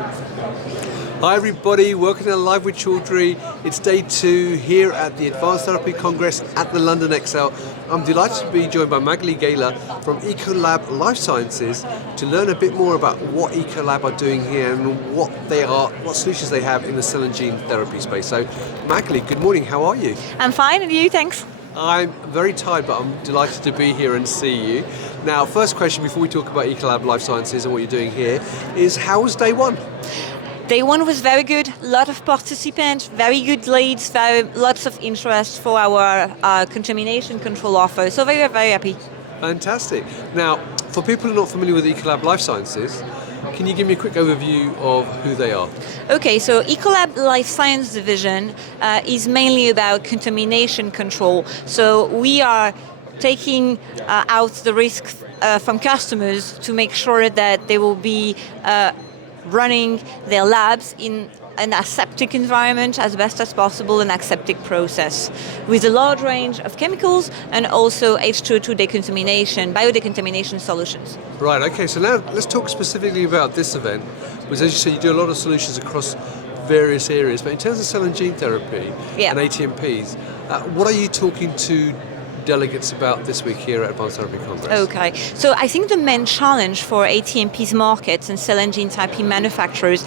Hi everybody, welcome to Live with Chaudhry. It's day 2 here at the Advanced Therapy Congress at the London Excel. I'm delighted to be joined by Magali Gaillard from Ecolab Life Sciences to learn a bit more about what Ecolab are doing here and what solutions they have in the cell and gene therapy space. So Magali, good morning, how are you? I'm fine, and you? Thanks. I'm very tired, but I'm delighted to be here and see you. Now, first question before we talk about Ecolab Life Sciences and what you're doing here is, how was day 1? Day 1 was very good, a lot of participants, very good leads, lots of interest for our contamination control offer, so very, very happy. Fantastic. Now, for people who are not familiar with Ecolab Life Sciences, can you give me a quick overview of who they are? Okay, so Ecolab Life Science Division is mainly about contamination control. So we are taking out the risk from customers to make sure that they will be running their labs in an aseptic environment as best as possible, an aseptic process with a large range of chemicals and also H2O2 decontamination, biodecontamination solutions. Right, okay, so now let's talk specifically about this event, because as you say, you do a lot of solutions across various areas, but in terms of cell and gene therapy and ATMPs, what are you talking to delegates about this week here at Advanced Therapy Congress? Okay, so I think the main challenge for ATMP's markets and cell and gene therapy manufacturers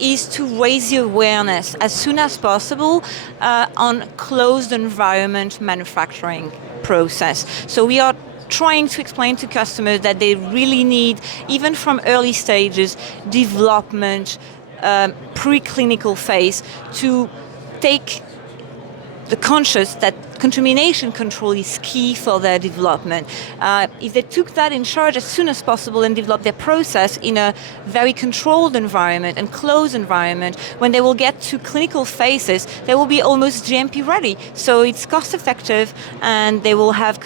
is to raise the awareness as soon as possible on closed environment manufacturing process. So we are trying to explain to customers that they really need, even from early stages, development, preclinical phase, to take the conscious that contamination control is key for their development. If they took that in charge as soon as possible and developed their process in a very controlled environment and closed environment, when they will get to clinical phases, they will be almost GMP ready. So it's cost effective, and they will have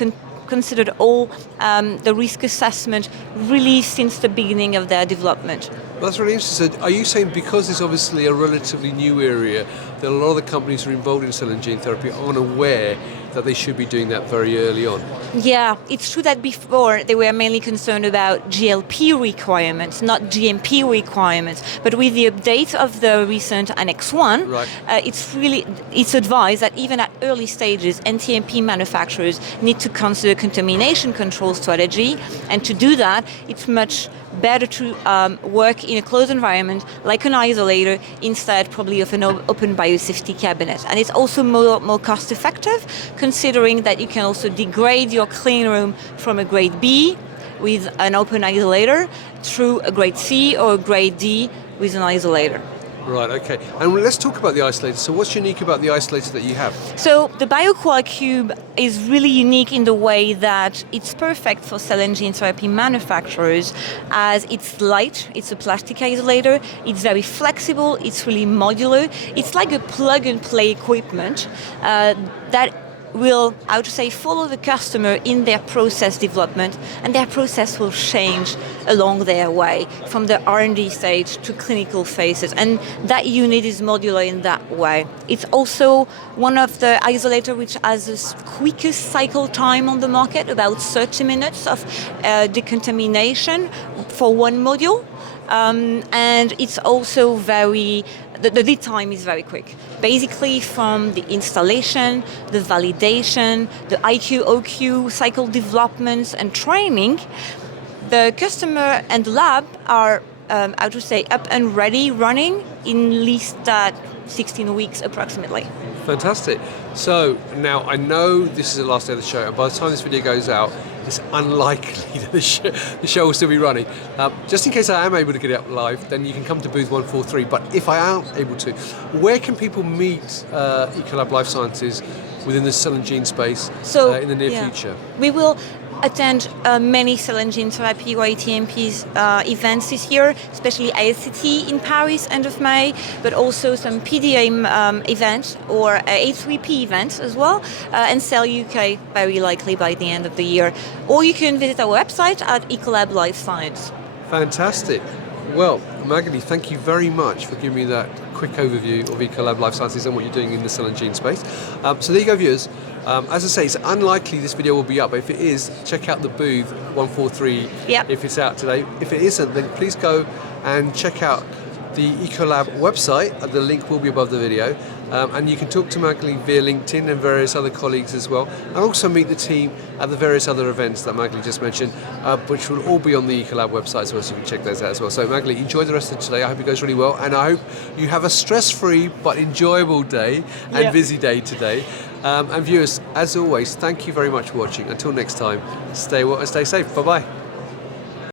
considered all the risk assessment really since the beginning of their development. That's really interesting. So are you saying because it's obviously a relatively new area, that a lot of the companies who are involved in cell and gene therapy aren't aware that they should be doing that very early on? Yeah, it's true that before they were mainly concerned about GLP requirements, not GMP requirements. But with the update of the recent Annex 1, it's advised that even at early stages, NTMP manufacturers need to consider contamination control strategy. And to do that, it's much better to work in a closed environment like an isolator instead probably of an open biosafety cabinet. And it's also more cost effective, considering that you can also degrade your clean room from a grade B with an open isolator through a grade C or a grade D with an isolator. Right, okay. And let's talk about the isolator. So what's unique about the isolator that you have? So the BioQuad Cube is really unique in the way that it's perfect for cell and gene therapy manufacturers, as it's light, it's a plastic isolator, it's very flexible, it's really modular. It's like a plug-and-play equipment that will, I would say, follow the customer in their process development, and their process will change along their way from the R&D stage to clinical phases, and that unit is modular in that way. It's also one of the isolators which has the quickest cycle time on the market, about 30 minutes of decontamination for one module. And it's also the lead time is very quick. Basically from the installation, the validation, the IQ, OQ, cycle developments and training, the customer and the lab are, up and ready, running in least 16 weeks approximately. Fantastic. So now I know this is the last day of the show, and by the time this video goes out, it's unlikely that the show will still be running. Just in case I am able to get it up live, then you can come to booth 143. But if I aren't able to, where can people meet Ecolab Life Sciences within the cell and gene space in the near future? We will attend many cell and gene therapy or ATMPs events this year, especially ASCT in Paris end of May, but also some PDA events or H3P events as well, and Cell UK very likely by the end of the year. Or you can visit our website at Ecolab Life Science. Fantastic. Well, Magali, thank you very much for giving me that quick overview of Ecolab Life Sciences and what you're doing in the cell and gene space. So there you go, viewers. As I say, it's unlikely this video will be up, but if it is, check out the booth 143 if it's out today. If it isn't, then please go and check out the Ecolab website. The link will be above the video. And you can talk to Magali via LinkedIn and various other colleagues as well. And also meet the team at the various other events that Magali just mentioned, which will all be on the Ecolab website as well, so you can check those out as well. So Magali, enjoy the rest of today. I hope it goes really well. And I hope you have a stress-free but enjoyable day and busy day today. And viewers, as always, thank you very much for watching. Until next time, stay safe. Bye-bye.